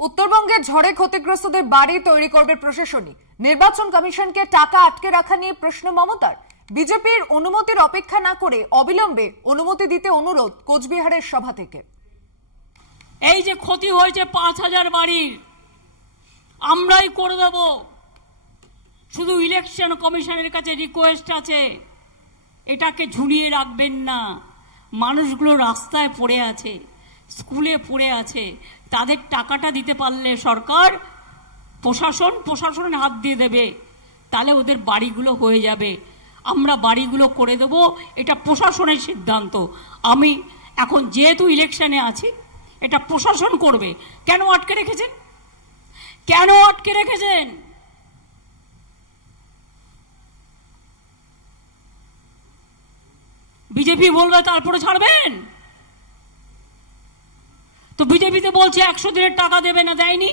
উত্তরবঙ্গের ঝড়ে ক্ষতিগ্রস্তদের বাড়ি তৈরি করবে প্রশাসনই। নির্বাচন কমিশনকে টাকা আটকে রাখা নিয়ে প্রশ্ন মমতার। বিজেপির অনুমতির অপেক্ষা না করে অবিলম্বে অনুমতি দিতে অনুরোধ কোচবিহারের সভা থেকে। এই যে ক্ষতি হয়েছে ৫,০০০ বাড়ির, আমরাই করে দেব। শুধু ইলেকশন কমিশনের কাছে রিকোয়েস্ট আছে, এটাকে ঝুলিয়ে রাখবেন না। মানুষগুলো রাস্তায় পড়ে আছে, স্কুলে পড়ে আছে, তাদের টাকাটা দিতে পারলে সরকার প্রশাসনের হাত দিয়ে দেবে, তাহলে ওদের বাড়িগুলো হয়ে যাবে। আমরা বাড়িগুলো করে দেব, এটা প্রশাসনের সিদ্ধান্ত। আমি এখন যেহেতু ইলেকশনে আছি, এটা প্রশাসন করবে। কেন আটকে রেখেছেন? কেন আটকে রেখেছেন? বিজেপি বলবে তারপরে ছাড়বেন? তো বিজেপিতে বলছে ১০০ দিনের টাকা দেবে না, দেয়নি।